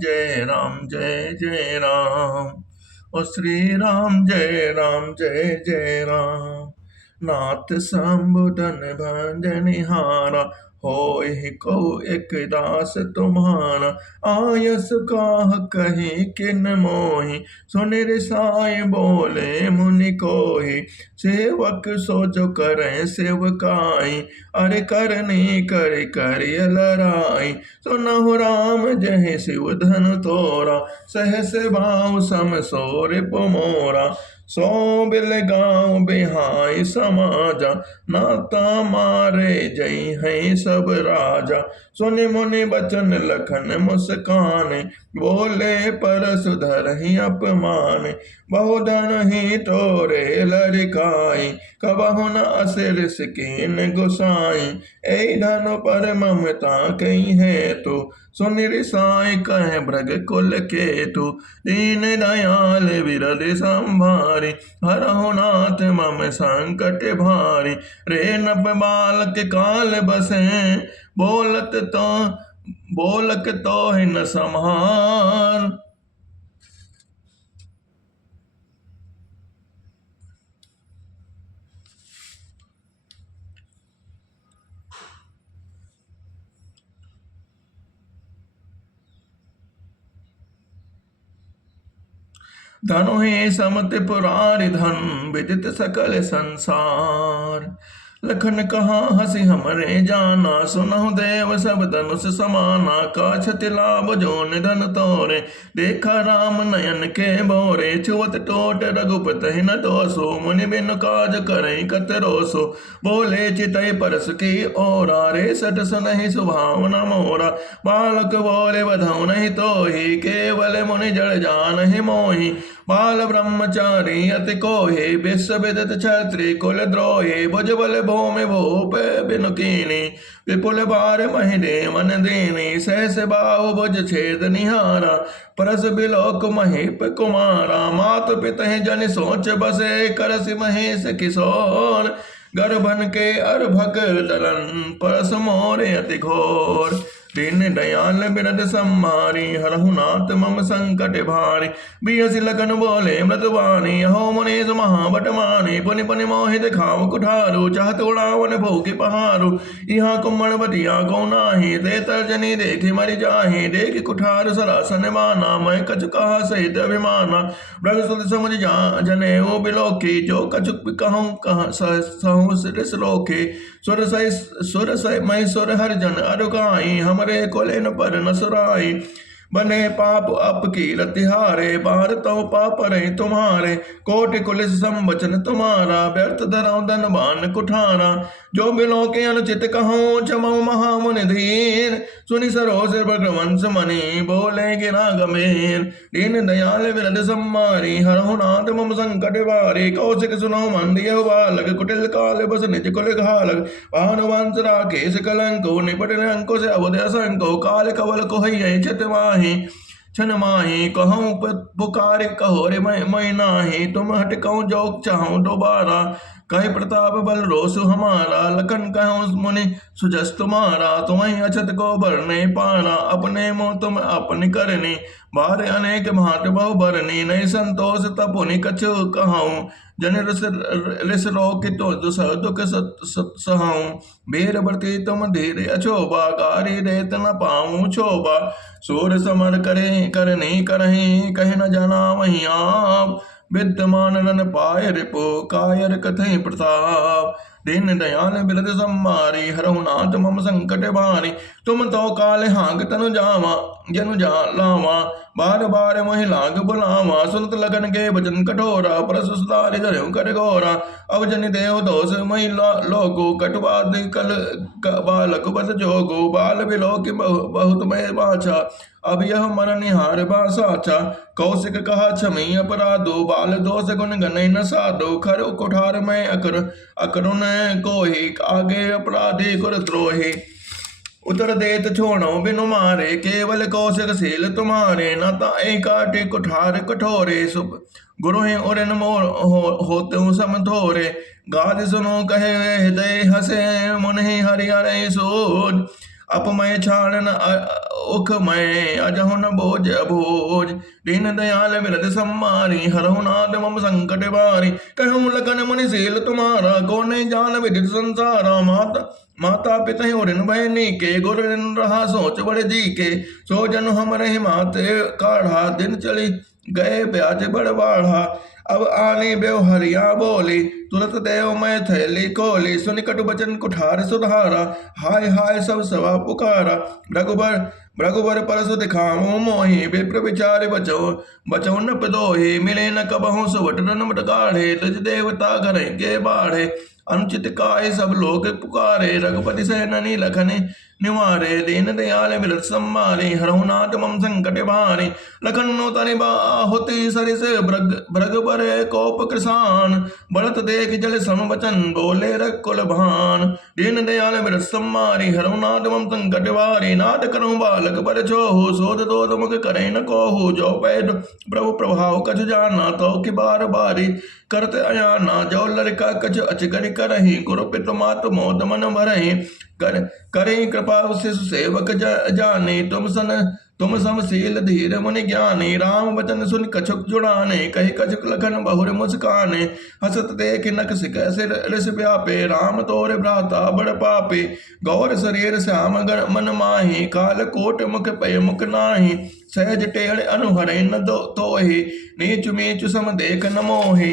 जय जय राम। ओ श्री राम जय जय राम। नाथ संबुधन भंजनिहारा, होय को एक दास तुम्हारा। आयस काह कहीं किन मोहि, सुनि रिसाई बोले मुनि कोहि। सेवक सो जो करें सेवकाई, अरे करनी करि करिय लराई। सुनहु राम जय शिव धन तोरा, सहस भाव सम सोर मोरा। सो बिल गाँव बिहाई समाजा, नाता मारे जय है सब राजा। सुनि मुनि बचन लखन मुस्काने, बोले परसु धरहि अपमाने। बहुधन ही तोरे लरिकाई, कबहु न असिरिस कीन गुसाई। ऐ धनु पर ममता कई हेतु, सुनि रिसाई कह भृग कुल केतु। दीन दयाल विरद संभारी, हरहु नाथ मम संकट भारी। रे नप बालक काल बसे, बोलक तो न संहार। धनु ही समति पुरारि धन, विदित सकल संसार। लखन कहा हसी हमरे जाना, सुनहु देव सब धनुष समाना। काछति लाभ जो निधन तोरे, देखा राम नयन के भोरे। छुअत टोट रघुपति न दोसो, मुनि बिनु काज करई कत रोसो। बोले चितई परस की ओरा, रे सट सुनहि सुभावना मोरा। बालक बोले बधौ नहीं तोहि, केवल मुनि जड़ जानहि मोहि। बाल ब्रह्मचारी अति कोहे, विश्व विदित क्षत्रिय कुल द्रोहे। भुज बल भूमि भूप बिनु कीनी, विपुल बार महिदे मन दीनी। सहस बाहु भुज छेद निहारा, परस बिलोक महीप कुमारा। मात पिता जन सोच बसे, करसि महेश किशोर। गर्भन के अर्भक दलन, परस मोर अति घोर। दीन दयाल बिरद सम्मारी, हरहु नाथ मम संकट भारी। बियसि लगन बोले मृदुवाणी, अहो मुनीस महाबटमानी। पुनि पुनि मोहि दिखाव कुठारु, चाहत उड़ावन भोगी पहारु। यहाँ कुम्मड़बतिया को नाही, दे तर्जनी देखि मरि जाहि। देखि कुठार सरासन माना, मैं कछु कहा सहित अभिमाना। ब्रह्मसुत समुझ जनेऊ बिलोकी, जो कछु कहूँ सहु सिरिस लोकी। सुर सै मैं सुर हरिजन अरुगाई, हमरे कुलेन पर न सुराई। बने पाप अपकील तिहारे, बार तो पाप रहे तुम्हारे। कोटि कुलिस संवचन तुम्हारा, व्यर्थ धरऊ धन बान कुठारा। जो बिलो के अनुचित कहूँ, क्षमऊ महामुनि धीर। सुनि सरोज भगवंश मणि, बोले गिरा गंभीर। दीन दयाल विरद सम्मारी, हरहु नाथ मम संकट भारी। कौशिक सुनो मंदिय बालक, कुटिल काल बस निज कुल घालक। भानुवंश राकेश कलंको, निपट अंकुश अवध असंको। काल कवल कोहै छत माहि, छन माही। कहूँ पुकार कहो रे मैं नाही, तुम हट कहूँ जो चाहूँ दोबारा। कहे प्रताप बल रोसु हमारा, लखन कहूँ मुनि सुजस तुम्हारा। तुम्हें अछत को भरने पारा, अपने मोह तुम अपनी करनी। बार अनेक भांत बहु भरनी, नहीं संतोष तपुनि कछु कहूँ। जन रिस रोकि तो दुख सहाऊं। वीर व्रती तुम धीरे अछोबा, गारी रेत न पाऊं छोबा। सूर समर करे करनी करही, कहे न जाना वही आप। विद्यमान रन पाय रिपो, कायर कथई प्रताप। दीन दयाल बिरद सम्मारी, हरहु नाथ मम संकट भारी। तुम तो काले हांग तनु जावा, जनु जा लावा। बार बार मोहि लाग बुलावा, सुनत लगन के वचन कठोरा। परस सुधारि धरऊ कर घोरा, अब जन देव दोष महि लोगो। कटुवादि कल बालक बस जोगो, बाल बिलोक बहुत मैं बाछा। अब यह मरण निहार बासाचा। कौशिक कहा क्षमी अपराधो, बाल दोष गुण गणय न साधो। खर कुठार में अकरुण कोहि, आगे अपराधी कुर द्रोही। उतर देत छोड़ो बिनु मारे, केवल कौशिक शील तुम्हारे। न ताए काटे कुठार कठोरे, गुरु हैं उरन मोर होते सम थोरे। गाद सुनो कहे हृदय हसे, मुनि हरि हरे सोज। अपमय छाड़न उख मय अजहु न बोझ अबोझ। दीन दयाल बिरद सम्मारी हरहु नाथ मम संकट बारी। कहूँ लखन मुनि शील तुम्हारा को नहीं जान विदित संसारा। माता पिता ऋण भय नीके गुरु ऋण रहा सोच बड़े जी के। सो जन हम रहे माते काढ़ा दिन चली गए ब्याज बड़ बाढ़ा। अब आने बेवहरिया बोली तुरंत देव मैं थैली खोली। सुन कटु बचन कुठार सुधारा हाय हाय सब सवा पुकारा। रघुबर परसु दिखाऊं मोहि विप्र विचार बचो बचो न पदोहि। मिले न कबहु सुवट रन गाढ़े तुझ देवता घर के बाढ़े। अनुचित काय सब लोग पुकारे रघुपति सहननि लखन निवारे। दीन दयाल बिरद सम्मारे हरहु नाथ मम संकट भारे। लखन नो तनि बाहुति सरिस भृग बरे कोप कृसान। बढ़त देख जल सम बचन बोले रघुकुल भान। दीन दयाल बिरद सम्मारे हरहु नाथ मम संकट भारे। नाथ करहु बालक बर छोहु सोध दोध मुख करे न कोहु। जो पैद प्रभु प्रभाव कछु जाना तो कि बार बारी करत अयाना। जो लड़का कछु अचकरि करहि गुरु पितु मातु मोद मन भरहि। करें कृपा शिशु सेवक जाने तुम समशील धीर मुनि ज्ञानी। राम वचन सुन कछुक जुड़ाने कही कछुक लखन बहुर मुस्काने। हसत देख नक सिक सिर ऋष व्यापे राम तोरे भ्राता बड़ पापे। गौर शरीर श्याम मन माही काल कोट मुख पय मुख नाही। सहज टेढ़ अनुहर न तोहि नीच मीच सम देख न मोहि।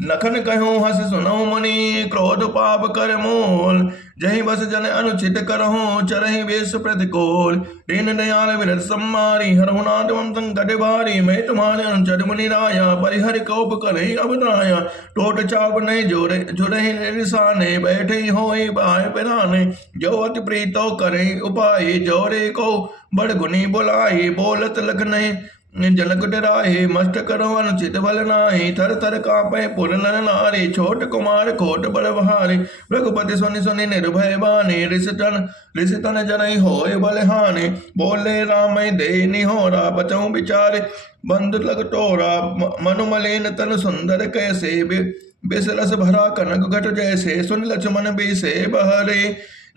लखन कहूँ हस सुनहु मुनि क्रोध पाप कर मूल। जहि बस जन अनुचित करहूँ चरहि वेश प्रतिकूल। दीन दयाल बिरद सम्मारी हरहु नाथ मम संकट भारी। मैं तुम्हारे अनुचर मुनि राया परिहर कोप करहि अब नाया। टोट चाप नहीं जुरहि रिसाने बैठे होई बाय पिराने। जो अति प्रीतो करहि उपाय जोरे को बड़ गुनी बुलाई। बोलत लख नहीं जनक डराहे मस्त करो अनुचित बल नाही। थर थर कांपे पुर नर नारी छोट कुमार खोट बड़ बहारी। रघुपति सुनि सुनि निर्भय बानी ऋषि तन जनई होय बलहानि। बोले राम दे निहोरा बचऊं विचार बंधु लग टोरा। मनु मलिन तन सुंदर कैसे बिस रस भरा कनक घट जैसे। सुन लक्ष्मण बीसे बहरे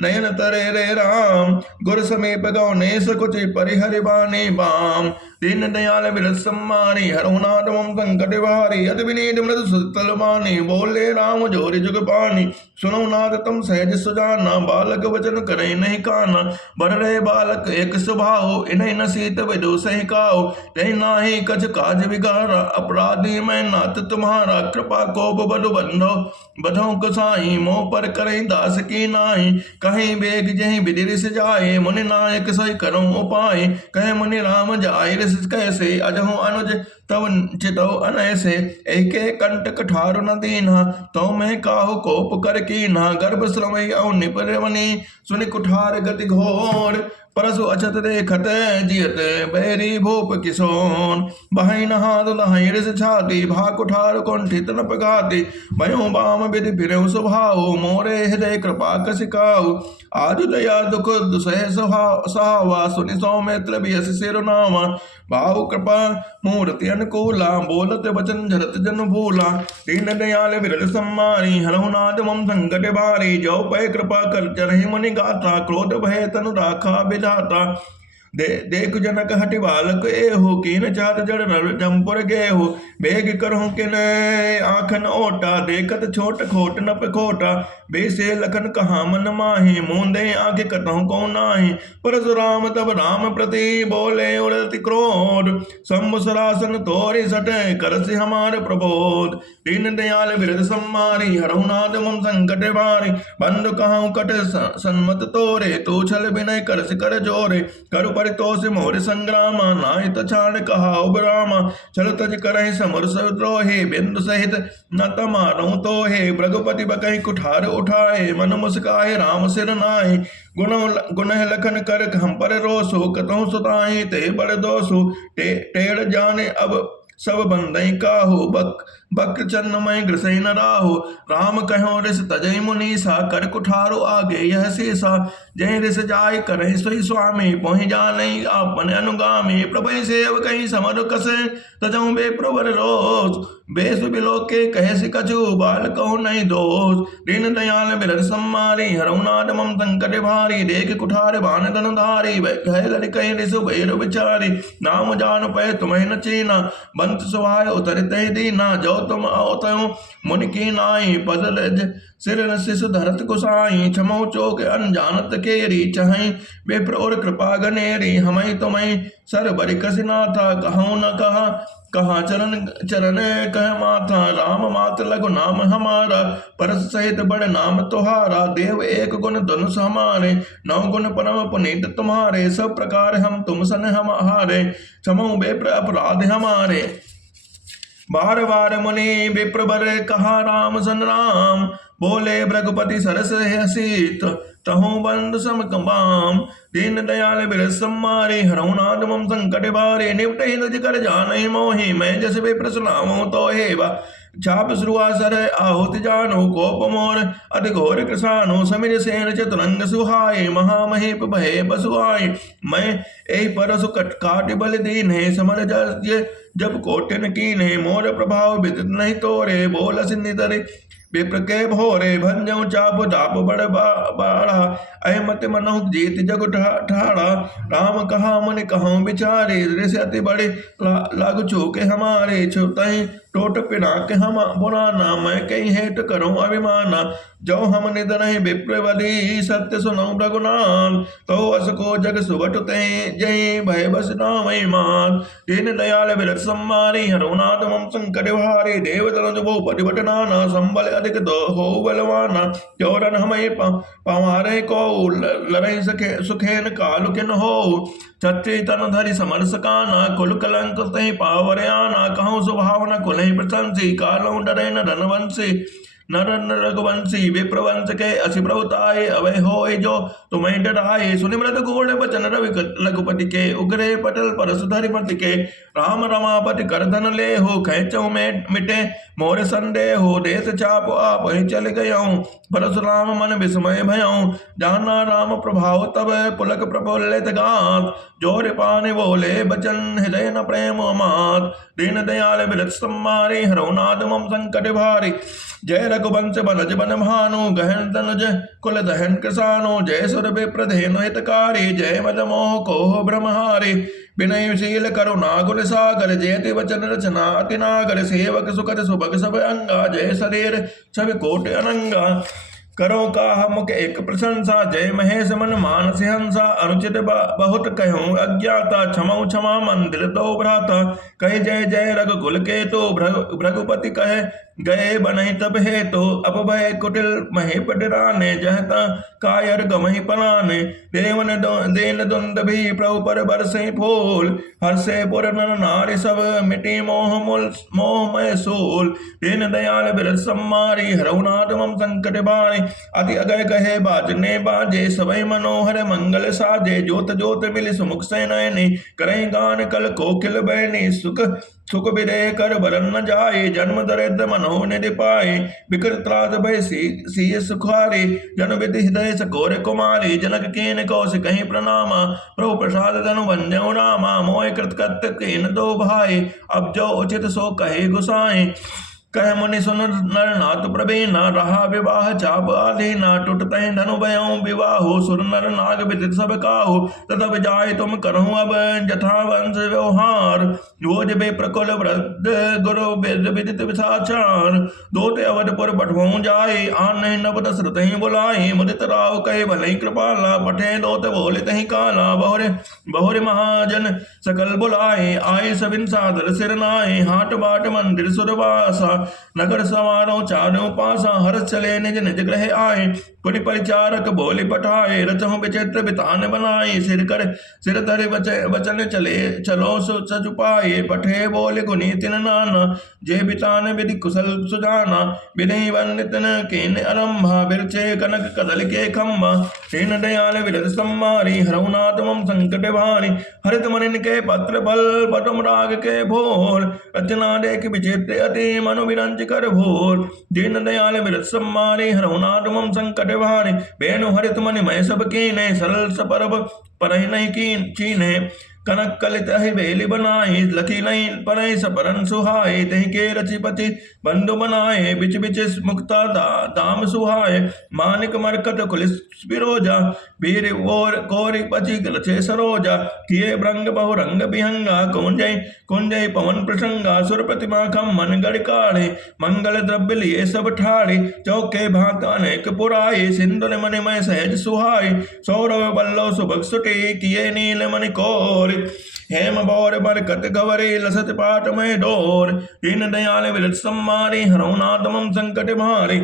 नयन तरे रे राम। गुर समीप गौने सकुच परिहरि बानी बाम। दीन दयाल बिरद सम्मारी हरहु नाथ मम संकट भारी। अति विनीत मृदु सुतल बानी बोले राम जोरि जुग पानी। सुनो नाथ तुम सहज सुजाना बालक वचन करे नहीं काना। बर रहे बालक एक स्वभाव इन्हें न सीत विदु सही काओ। तहि नाही कछ काज बिगाड़ा अपराधी मैं नाथ तुम्हारा। कृपा कोप बधु बंधो बधो कुसाई मोह पर करे दास की नाही। कहीं बेग जहीं विधि ऋषि जाए मुनि नायक सही करो उपाय। कहे मुनि राम जाय ऋषि कैसे अजहु अनुज तव चितौ अनैसे। एके कंटक ठारु न दीन्हा तो मैं काहु कोप कर कीन्हा। गर्भ श्रमई औ निपरवनी सुनि कुठार गति घोर। परसु अछत देखत जियत बैरी भूप किशोन। बहई नहाद लहई ऋष छाती भा कुठार कुंठित न पगाती। भयो बाम विधि फिरऊ स्वभाव मोरे हृदय कृपा कसिकाऊ। आजु दया दुख दुसह सहावा सुनि सौमित्र बियस सिर नावा। भाव कृपा मूर्ति अनुकूला बोलत वचन झरत जन भूला। दीन दयाल बिरद सम्मारी हरहु नाथ मम संकट भारी। जो पै कृपा कर चरहि मुनि गाथा क्रोध भय तनु राखा विधाता। देख जनक हटि बालक एहु कीन चात जड़ जमपुर गेहु। बेग करहु किन आखन ओटा देखत छोट खोट न खोटा। बेसे लखन कहा मन माही मूंदे आंख कतहु को नाही। परशुराम तब राम प्रति बोले उड़ति क्रोध। शंभुसरासन तोरि सट करसि हमार प्रबोध। दीन दयाल बिरद सम्मारी हरहु नाथ मम संकट भारी। बंधु कहूँ कट सन्मत तोरे तू छल विनय करसि कर जोरे। करु परितोष मोर संग्राम नाहि तो छाड़ कहा रामा। चल तज करहि समर द्रोहे बिंदु सहित न तमारो तो हे। रघुपति बकहि कुठार उठाए मन मुस्काए राम सिर नाहि। गुण लखन कर हम पर रोसो कतहु सुताहि ते बड़ दोसो। टेढ़ जाने अब सब बंदई काहू बक्र चन्न में ग्रसई न राहो। राम कहो रिस तजय मुनीसा, कर कुठारो आगे यह शेषा। जय रिस जाय करहि सोई स्वामी, पोहि जानई आपन अनुगामी। प्रभु सेव कहीं समर कसे, तजऊ बे प्रवर रोज। बेस बिलो के कहे सि कछु, बाल कहु नहीं दोष। दीन दयाल बिरर सम्मारी, हरऊ नाद मम संकट भारी। देख कुठार बान धन धारी, भय लड़ि कहि रिसु भैर विचारी। नाम जान पै तुम्हें न चीना, बंत सुहाय उतरित दीना। जो तुम आओ मुनि की नाई, पद सिर शिशु धरत कुसाई। क्षमो चोक अनजानत केरी, चहई विप्र और कृपा गनेरी। हमई तुमई सर बरि कसिनाथा, कहूँ न कहा चरण चरण कह माथा। राम मात लघु नाम हमारा, परस सहित बड़े नाम तुहारा। देव एक गुण धनुष हमारे, नौ गुण परम पुनीत तुम्हारे। सब प्रकार हम तुम सन हम हारे, क्षमो बेप्र अपराध हमारे। बार बार मुनि विप्र बर कहा राम सन राम। बोले भृगुपति सरस हसीत, तहु बंद सम कमाम। दीन दयाल बिरस सम्मारे, हरऊ नाद मम संकट भारे। निपटहि निज कर जानहि मोहि, मैं जस विप्र सुनाऊं तो हेवा। चाप श्रुआसर आहुति जानो, कोप मोर अति घोर कृसानो। समिर सेन चतुरंग सुहाय, महामहिप भय बसुआय। मैं एहि परसु काट बल दीन्हे, समर जब कोटिन कीन्हे। मोर प्रभाव विदित नहीं तोरे, बोल सिन्नितरे विप्र के भोरे। भंजऊ चाप दाप बड़ बाड़ा, अहमत मनहु जीत जग ठाड़ा। राम कहा मुनि कहूँ विचारे, ऋषि अति बड़े लागु चूके हमारे। छुतहि टोट पिना के हम पुराना, मैं कहीं हेट करूं अभिमाना। जो हम निधन विप्र बली, सत्य सुनऊ रघुनाथ। तो अस को जग सुबट जय, भय बस नामय मान। दीन दयाल बिरस सम्मारी, हरउनाथ मम संकट भारी। देव तनुज वो पटिबट नाना, संबल अधिक दो हो बलवाना। जोरन हमें पवारे को, लड़ई सुखेन कालु किन हो। सच्चे तन धरि समर सकाना, कुल कलंक तहि पावर आना। कहूँ स्वभाव न कुलहि प्रशंसी, कालों डरे न रनवंशी। नर रघुवंशी विप्रवंश के असि प्रभुताए, अवय होय जो तुम्हें डराए। सुनि मृत गूढ़ बचन रवि रघुपति के, उग्रे पटल परस धरि मति के। राम रमापति कर धन ले हो, खेचऊ में मिटे मोर संदेह हो। देश चाप आप ही चल गयऊँ, परशुराम मन विस्मय भयऊँ। जाना राम प्रभाव तब पुलक प्रफुल्लित गात। जोर पाने बोले बचन, हृदय न प्रेम अमात। दीन दयाल बिरस सम्मारे, हरऊ नाद मम संकट भारी। जय रघुवंश बनज बन भानु, गहन तनुज कुल दहन कृसानो। जय सुर विप्र धेनु हितकारी, जय मद मोह को ब्रह्महारी। विनय शील करुणा गुण सागर, जयति वचन रचना अति नागर। सेवक सुखद सुभग सब अंगा, जय शरीर छवि कोटि अनंगा। करो का मुख एक प्रशंसा, जय महेश मन मानस हंसा। अनुचित बहुत कहूँ अज्ञाता, क्षमऊ क्षमा मंदिर दो भ्राता। कहे जय जय रघुकुल के तो, भृगुपति कहे गए बनहि तब हे तो। अपभय कुटिल मही पटराने, जहता कायर गमहि पलाने। देवन देन दुंद भी प्रभु पर बरसि फूल। हर्षे पुर नर नारी सब, मिटी मोहमय सूल। दीन दयाल बिरस सम्मारी, हरऊ नाथ मम संकट भारी। अति अगय कहे बाजने बाजे, सबई मनोहर मंगल साजे। जोत जोत मिल सुमुख से नयनी, करें गान कल कोकिल बैनी। सुख विदय कर बरन न जाए, जन्म दरिद्र मनोह निधि पाए। विकृत त्रास भय सीय सुखारे, जन विधि हृदय सकोर कुमारी। जनक कीन कौशिक कहीं प्रणामा, प्रभु प्रसाद धनु भंजऊ रामा। मोय कृत कृत्य कीन दो भाई, अब जो उचित सो कहे गुसाए। कह मुनि सुन नर नाथ प्रवीणा, रहा विवाह चाप आधीना। टूटते धनु भयऊ विवाहो, सुर नर नाग विदित सब काहू। ततब जाय तुम करहूँ अब जथा वंश व्यवहार। रोज बे प्रकुल वृद्ध गुरु विदित विसाचार। दोते अवधपुर पठवऊ जाए, आन नहीं नव दशरथ ही बुलाए। मुदित राव कहे भले कृपाला, पठे दोत बोले तही काला। बहुरे महाजन सकल बुलाए, आए सबिन सादर सिर नाए। हाट बाट मंदिर सुरवासा, नगर सवारों चारों पासा। हर्ष चले निज निज ग्रह आए, पुनि परिचारक बोले पठाए। रचहु विचित्र बितान बनाए, सिर धरे वचन चलो सचुपाए। पठे बोले गुनी तिन नाना, जे बितान विधि कुशल सुजाना। विधि वंदित कीन आरंभा, बिरचे कनक कदल के खम्बा। दीन दयाल बिरस सम्मारी, हरऊ नाथ मम संकट भारी। हरित मनिन के पत्र बल, पटुम राग के भोर। रचना देख विचित्र अति मनु विरंज कर भोर। दीन दयाल बिरत सम्मारे हरहु नाथ मम संकट भारे। बेनु हरित मन मैं सब कीने सरल सपरब परहि नहीं कीन चीने। कनक कलित है बेली बनाए लखी नहीं परय सपरन सुहाए। तहि के रचिपति बंधु बनाए बिच बिच मुक्ता दाम सुहाए। मानिक मरकत कुलिस फिरोजा वीर वोर कोरि पचि रचे सरोजा। किए भ्रंग बहु रंग बिहंगा कुंजय पवन प्रसंगा। सुर प्रतिमा खम मन गढ़ काढ़े मंगल द्रव्य लिए सब ठाड़े। चौके भात अनेक पुराए सिंधुर मन मय सहज सुहाए। सौरव बल्लो सुभग सुटे किए नील मणि कोर। हेम बौर बरकत गवरे लसत पाट में डोर। दीन दयाल विरत सम्मारे हरहु नाथ मम संकट भारे।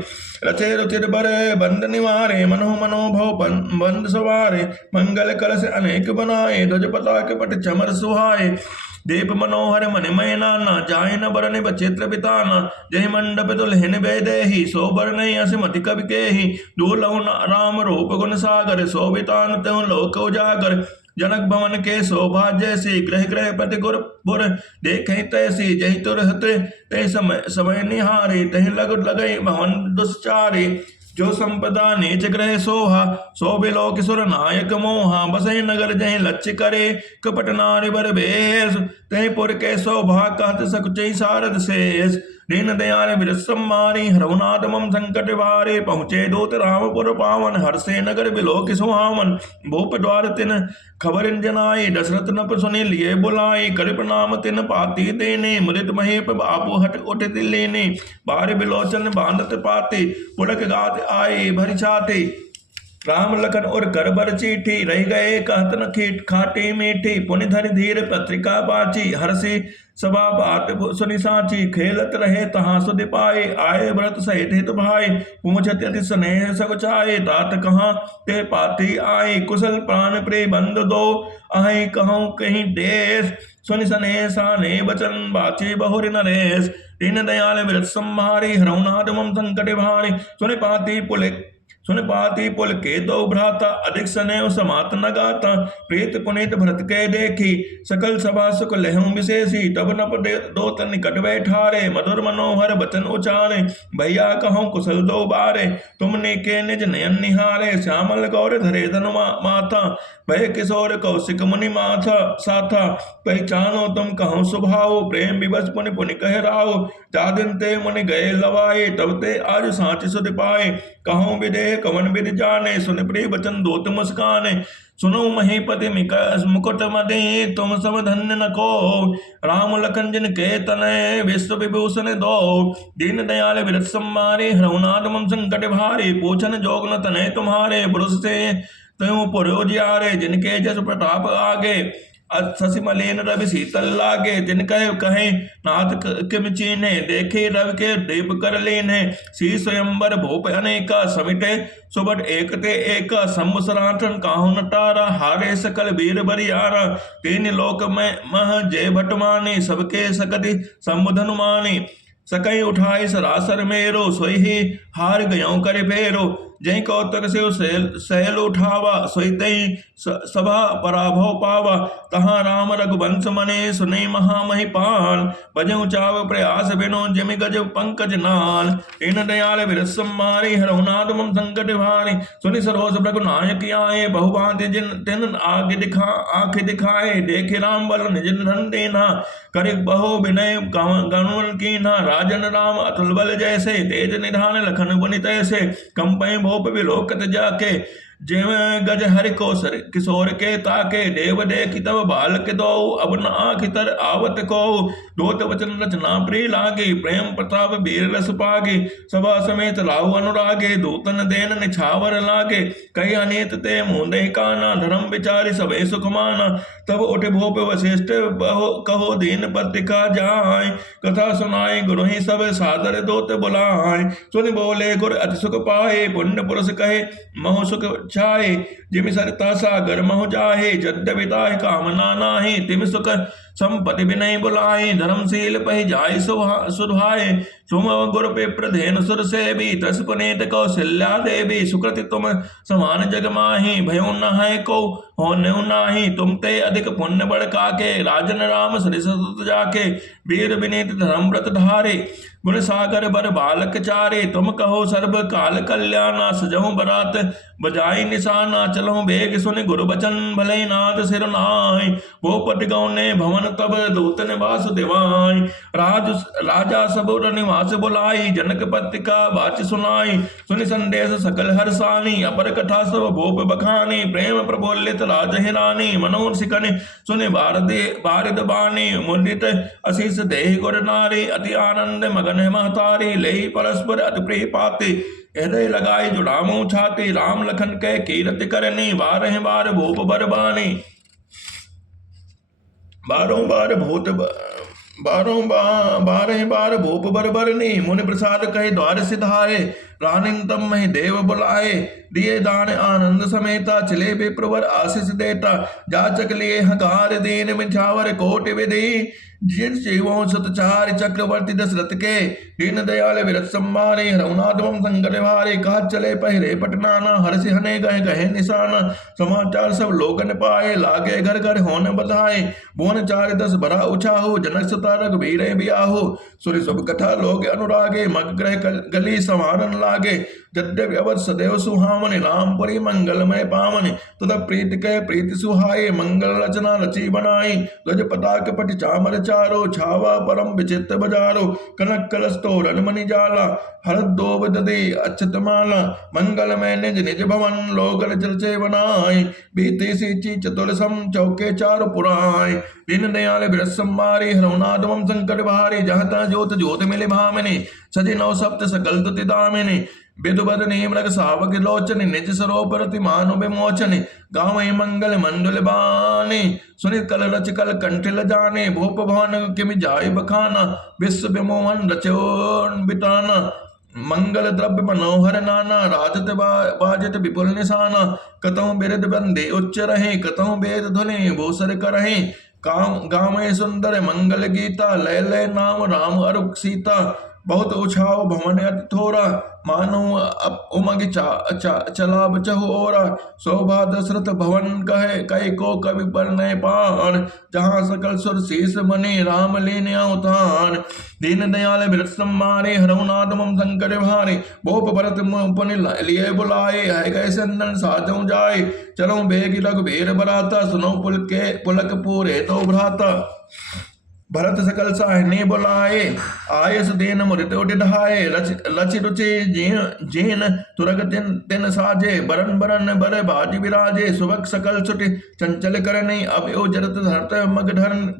रचे रुचिर बरे बंद निवारे मनो मनोभव बंद सवारे। मंगल कलश अनेक बनाए ध्वज पताक पट चमर सुहाए। दीप मनोहर मणिमय नाना जाय न बरन बचित्र बिताना। जय मंडप दुल्हन बेदेहि सो बर नहीं असिमति कवि केहि। दूलहु राम रूप गुण सागर सो बितान त्यों लोक उजागर। जनक भवन के शोभा जैसी ग्रह ग्रह प्रति गुर पुर। देखें तैसी जही तुरहत तय समय निहारे। तही लग लगई भवन दुश्चारे। जो संपदा नीच ग्रह सोहा सो बिलोक सुर नायक मोहा। बसई नगर जही लक्ष्य करे कपट नारि बर बेस। तही पुर के शोभा कहत सकुचई सारद शेष। दीन दयाल बिरत सम्मारी हरहु नाथ मम संकट भारे। पहुँचे दूत रामपुर पावन हर्षे नगर बिलोक सुहावन। भूप द्वार तिन खबर जनाई दशरथ नप सुनि लिए बुलाई। कर प्रणाम तिन पाती देने मृत महेप बापू हट उठ लेने। बार बिलोचन बांधत पाते पुलक गात आए भरि छाते। राम लखन और कर बर चीठी रह गए कहत न खीट खाटी मीठी। पुनि धरि धीर पत्रिका पाची हर्षि सभा बात सुनि साची। खेलत रहे तहाँ सुधि पाए आए व्रत सहित हित भाई। पूछत अति स्नेह सकुचाए तात कहाँ ते पाती आए। कुशल प्राण प्रिय बंद दो अहि कहूँ कहीं देश। सुनि स्नेह साने वचन बाची बहुरि नरेश। दीन दयाल बिरत सम्मारी हरहु नाथ मम संकट भारी। सुनि पाती पुल के दो भ्राता अधिक स्नेह समात न गाता। प्रीत पुनीत भरत के देखी सकल सभा सुख लहु विशेषी। तब नप दोत निकट बैठारे मधुर मनोहर बचन उचारे। भैया कहूँ कुशल दो बारे तुमने के निज नयन निहारे। श्यामल गौर धरे धनु माथा भय किशोर कौशिक मुनि माथा साथा। पहचानो तुम कहूँ सुभाओ प्रेम विवश पुनि पुनि कह राओ। जादिन ते मुनि गए लवाए तब ते आज साँच सुध पाए। कहूँ विदेह कवन विद जाने सुन प्रिय बचन दोत मुस्काने। सुनो महीपति मुकुट मदे तुम सब धन्य न को। राम लखन जिन के तनय विश्व विभूषण दो। दीन दयाल बिरत सम्मारे हरहु नाथ मम संकट भारे। पूछन जोग न तनय तुम्हारे पुरुष से त्यों पुर उजियारे। जिनके जस प्रताप आगे शशि मलिन रवि शीतल लागे। जिनके कहे नाथ किम चीन्हे देखे रवि के दीप कर लीन्हे। शी स्वयंवर भूप अनेका समिटे सुबट एक ते एक। संवसराठन काहु नटारा हारे सकल वीर बरियारा। तीन लोक में मह जय भटमानी सबके सकति संबुधन मानी। सकई उठाई सरासर मेरो सोई ही हार गयों कर फेरो। जय कौतक से सहल उठावा सोई तई सभा पराभव पावा। तहाँ राम रघुवंश मने सुने महामहिपाल। बजऊ चाव प्रयास बिनो जिमि गज पंकज नाल। इन दयाल बिरत सम्मारी हरहु नाथ मम संकट भारी। सुनि सरोज रघुनायक आए बहुभांति जिन तिन आँख दिखाए। देखे राम बल निज धन देना करे बहु विनय गणुन कीन्हा। राजन राम अतुल बल जैसे तेज निधान लखन पुनि तैसे। कंपय भूप विलोकत जाके जेव गज हरि कोसर किशोर के ताके। देव देखि तब बालक दो अब न आखितर आवत को। दोत वचन रचना प्रिय लागे प्रेम प्रताप वीर रस पागे। सभा समेत लाहु अनुरागे दूतन देन निछावर लागे। कही अनेत ते मुंदे काना धर्म विचारी सबे सुख माना। तब उठ भूप वशिष्ठ कहो दीन पत्रिका जाय। कथा सुनाए गुरु ही सब सादर दोत बुलाए। सुन बोले गुर अति सुख पाए पुण्य पुरुष कहे महु सुख छाए। जिमि सरता सागर महु जाहे जद्यपिता कामना नाहि। तिमि सुख संपत्ति विनय बुलाए, धर्मशील पहि जाय सुधाए। तुम गुरु पे प्रधेन सुर से भी, तस पुनीत कौशल्या देवी। सुकृति तुम समान जग माही, भयो न है को हो नाही। तुम ते अधिक पुण्य बड़ काके, राजन राम सरिस सुत जाके। वीर विनीत धर्म व्रत धारे, गुण सागर बर बालक चारे। तुम कहो सर्व काल कल्याणा, सजहु बरात बजाई निशाना। चलहु बेग सुन गुरु बचन, भले नाथ सिर नाय। भूपति गौने भवन तब, दूत निवास दिवाय। राजा सब निवास बुलाई, जनक पत्रिका बाच सुनाई। सुनि संदेश सकल हर्षानी, अपर कथा सब भूप बखानी। प्रेम प्रबोलित राज हिरानी, मनोहर सिकनि सुनि बारिद बानी। मुदित अशीष देहि गुर नारी, अति आनंद मगन महतारी। ले परस्पर अति प्रिय पाती, हृदय लगाई जुड़ामो छाती। राम लखन के कीरति करनी, बारह बार भूप बरबानी। बारह बार भूप बरबरनी। मुनि प्रसाद कहे द्वार सिधाए, रानिन तम महि देव बुलाए। दिए दान आनंद समेता, चले विप्रवर आशीष देता। जाचक लिए हकार दीन, मिछावर कोटि विधि। जिन जीवों सतचार चक्रवर्ती दशरथ के, दीन दयाल विरत सम्मारे। रघुनाथम संकट भारे, कहा चले पहिरे पटनाना। हर्षि हने गहे निशाना, समाचार सब लोकन पाए। लागे घर घर होन बधाए, भुवन चार दस भरा उछाहो। जनक सुता रघुबीर बियाहो, सुनि सब कथा लोग अनुरागे। मग ग्रह गली समारन लागे, यद्यपि अवध सदैव सुहामन। रामपुरी मंगलमय पावन, तद प्रीत के प्रीति सुहाए। मंगल रचना रची बनाई, ध्वज पताक पट चामर चारो। छावा परम विचित्र बजारो, कनक कलश तोरण मणि जाला। हरद दोब ददे अक्षत माला, मंगलमय निज निज भवन। लोकन चर्चे बनाए, बीते सींची चतुर सम चौके चार पुराए। दीन दयाल बिरस सम्मारे, रघुनाथ मम संकट भारे। जहाँ तहाँ ज्योत ज्योत मिले भामिनी, सजी नौ सप्त सकल तुति दामिनी। विदुबद मृग सावक लोचन, निज सरोवर रति मानु विमोचन। गाँव मंगल मंडल बाने, सुनि कल रच कल कंठिल जाने। भूप भवन किमि जाय बखाना, विश्व विमोहन रचोन बिताना। मंगल द्रव्य मनोहर नाना, राजत बाजत विपुल निशाना। कतहु बिरद बंदे उच्च रहे, कतहु वेद धुनि भूसर करहे। गाँव सुंदर मंगल गीता, लय लय नाम राम अरुक सीता। बहुत उछाओ भवन अति थोरा, मानो उमग चला बचहु ओरा। शोभा दशरथ भवन कहे, कई को कवि पर पान। जहाँ सकल सुर शीस बने, राम लेने अवतार। दीन दयाल बिरत सम्मारे, रघुनाथ मम संकट भारे। भूप भरत मुनि लिए बुलाए, है गए संदन साधु जाए। चलो बेग रघुबीर बराता, सुनो पुलक पूरे तो भ्राता। भरत सकल साहनी बुलाए, आयस दीन मुदित उठि ढाए। लचि रुचि जीन तुरग तिन साजे। बरन बरन बर बाज विराजे, सुबक सकल सुटि चंचल करनी। अब यो जरत धरत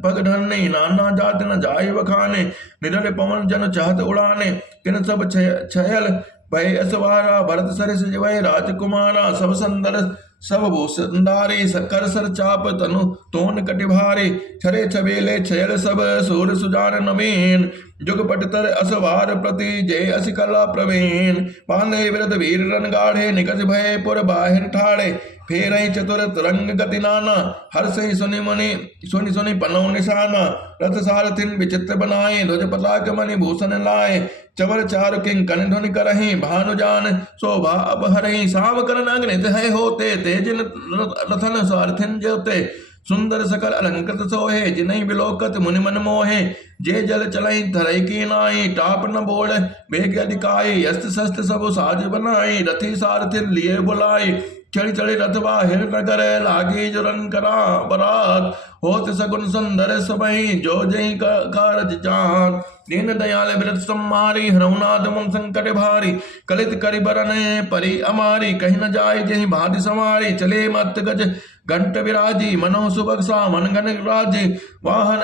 पग धरनी, नाना जात न जाय बखाने। निधर पवन जन चाहत उड़ाने, तिन सब छयल भय असवारा। भरत सरिस वै राजकुमारा, सब सुंदर सब भूषंधारे। कर सर चाप तनु तोन कटिभारे, छरे छबेले छयल सब सूर सुजान नवीन। जुग पटतर असवार प्रति, जय अस कला प्रवीण। पांधे विरद वीर रन गाढ़े, निकस भय पुर बाहिर ठाड़े। फेर चतुर तुरंग गति नाना, हर सही सुनि पनौ निशाना। रथ सारथिन विचित्र बनाए, ध्वज पताक मणि भूषण लाए। चवर चारु किंकन ध्वनि करहि, भानुजान शोभा अपहरहि। साम करन अग्नित है होते, तेज रथन सारथिन ज्योते। सुंदर सकल अलंकृत सोहे, जिनहि बिलोकत मुनि मन मोहे। जे जल चलहि धरई की नाई, टाप न बोल बेग अधिकाई। अस्त्र शस्त्र सब साज बनाई, रथी सारथिन लिए बुलाई। चढ़ी चढ़ी रथ बाहिर नगर, लागी जुरन करा बरात। होत सगुन सुंदर सबहि, जो जहि कारज जान। दीन दयाल बिरत सम्मारी, रघुनाथ मम संकट भारी। कलित करि बरन परि अमारी, कहीं न जाय जहि भाति समारी। चले मत गज घंट विराजी, मनोह सुबक सामन घन राजी। वाहन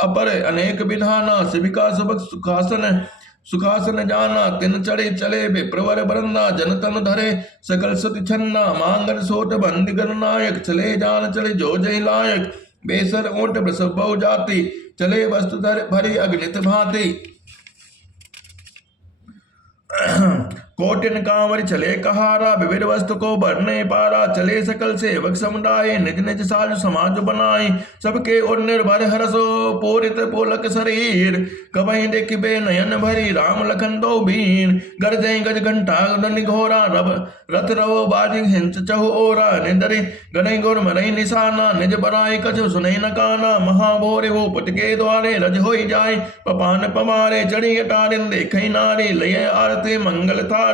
अपर अनेक विधाना, शिविका सुबक सुखासन जाना। तिन चढ़े चले विप्रवर बरंदा, जन तन धरे सकल सति छन्ना। मांगन सोट बंदी गणनायक, चले जान चले जो जहि लायक। बेसर ओट प्रसव बहु जाति, चले वस्तु धर भरी अग्नित भांति। कोटिन कांवर चले कहारा, विविध वस्तु को भरने पारा। चले सकल सेवक समुदाय, निज निज साज समाज बनाए। सबके और निर्भर हरसो, पूरित पोलक शरीर। कबहि देखिबे नयन भरी, राम लखन दो वीर। गरजै गज घंटा ध्वनि घोरा, रब रथ रवो बाजी हिंस चहु ओरा। निदरि गनई गुर मरई निशाना, निज बराई कछु सुनई न काना। महाभोरे वो पुट के द्वारे, रज होई जाय पपान पमारे। चढ़ी अटारिन देखई नारी, लय आरती मंगल थारी।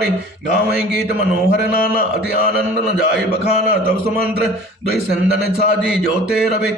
गावई गीत मनोहर नाना, अति आनंद न जाय बखाना। तब सुमंत्र दुई संदन साजी, जोते रवि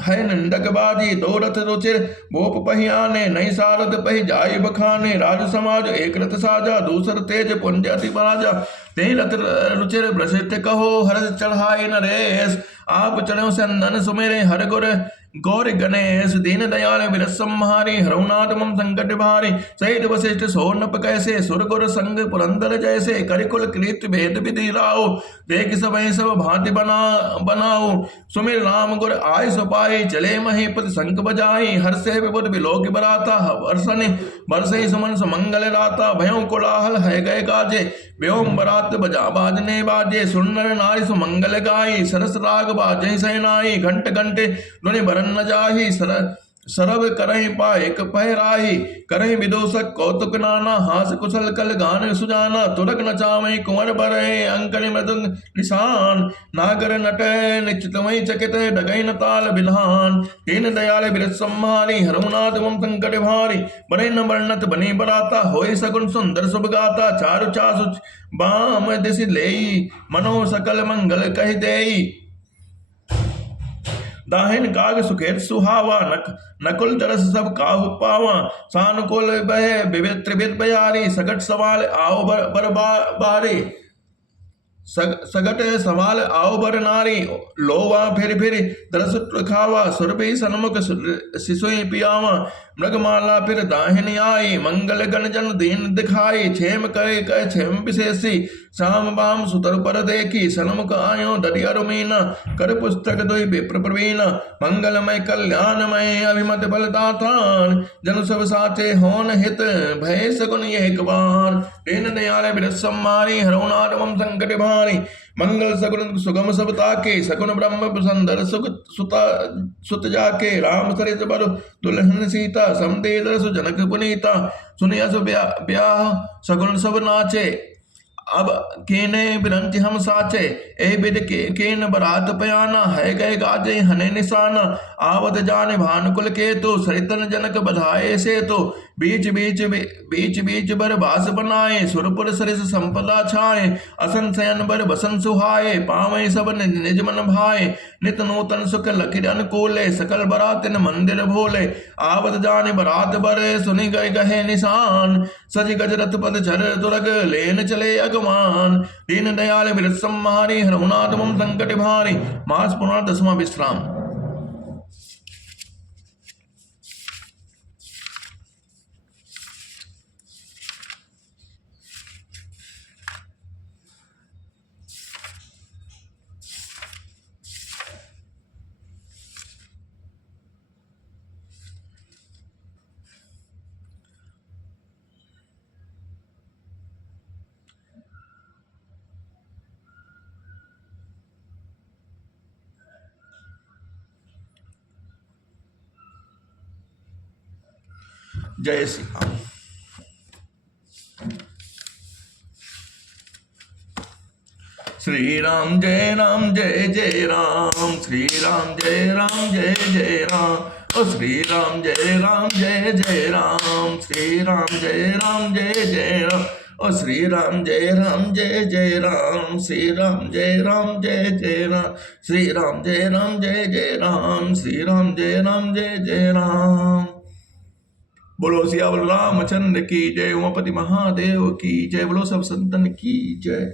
है निंदक बाजी। दो रथ रुचिर भूप पहियाने, नई सारद पहि जाय बखाने। राज समाज एक रथ साजा, दूसर तेज पुंज अति बाजा। ते रथ रुचिर वशिष्ठ कहो, हर्ष चढ़ाए नरेश। आप चढ़ो संदन सुमेरे, हर गुर गौर गणेश। दीन दयाल विरस संहारी, हरहुनाथ मम संकट भारी। सहित वशिष्ठ सोनप कैसे, सुर गुर संग पुरंदर जैसे। करिकुल कृत भेद विधि राओ, देख सबहि सब भांति बनाओ। सुमिर राम गुर आय सुपाई, चले महीपति शंख बजाई। हर्षे विबुध बिलोक बराता, वर्षनि बरसई सुमन सुमंगल राता। भयों कोलाहल है गए काजे, व्योम बरात बजा बाजने बाजे। सुनर नारी सुमंगल गाई, सरस राग बाजै सैनाई। घंट घंटे ध्वनि बरन न जाहि, सरब करहि पायक पहराही। करहि विदूषक कौतुक नाना, हास कुशल कल गान सुजाना। तुरक नचावै कुंवर बरहि, अंकनि मृदुंग निशान। नागर नट निश्चितमय चकित, डगै न ताल विधान। दीन दयाल बिरस संहारी, हरहुनाथ मम संकट भारी। बरहि न वर्णत बनी बराता, होय सगुन सुंदर शुभ गाता। चारु चासु बाम दिसि लेई, मनो सकल मंगल कहि देई। दाहिन काग सुखेत सुहावा, नकुल तरस सब काहु पावा। सानुकूल बह विविध त्रिविध बयारी, सकट सवाल आओ बर बारी। सगट सवाल आओ बर नारी, लोवा फिर दरस खावा। सुरभि सन्मुख शिशुई पियावा, मृगमाला फिर दाहिनी आई। मंगल गण जन दीन दिखाई, क्षेम करे कह क्षेम विशेषी। शाम बाम सुतर पर देखी, सन्मुख आयो दरिया मीना। कर पुस्तक दुई विप्र प्रवीण, मंगलमय कल्याणमय अभिमत फलदातान। जन सब साचे होन हित, भय सगुन एक बार। दीन दयाल बिरस संहारी, हरहुनाथ मम संकट भारी। मंगल सगुन सुगम सब ताके, सगुन ब्रह्म सुंदर सुत जाके। राम सरित बर दुल्हन सीता, समदे दरसु जनक पुनीता। सुनिया सु ब्याह सगुन सब नाचे, अब केने बिरंच हम साचे। ए बिद केन बरात पयाना, है गए गाजे हने निशाना। आवत जाने भानुकुल केतु, सरितन जनक बधाए से तो। बीच बीच बर बास बनाए, सुरपुर सरिस संपदा छाए। असन शयन बर बसन सुहाए, पावै सब निज मन भाए। नित नूतन सुख लखिर अनुकूले, सकल बरातिन मंदिर भोले। आवत जाने बरात बरे, सुनि गए गहे निशान। सज गज रथ पद झर दुरग, लेन चले अगमान। दीन दयाल बिरस संहारी, हरहुनाथ मम संकट भारी। मास पुराण 10वां विश्राम। जय श्री राम। श्री राम जय जय राम। श्री राम जय जय राम। ओ श्री राम जय जय राम। श्री राम जय जय राम। ओ श्री राम जय जय राम। श्री राम जय जय राम। श्री राम जय जय राम। श्री राम जय जय राम। बोलो सियावर रामचंद्र की जय। उमापति महादेव की जय। बोलो सब संतन की जय।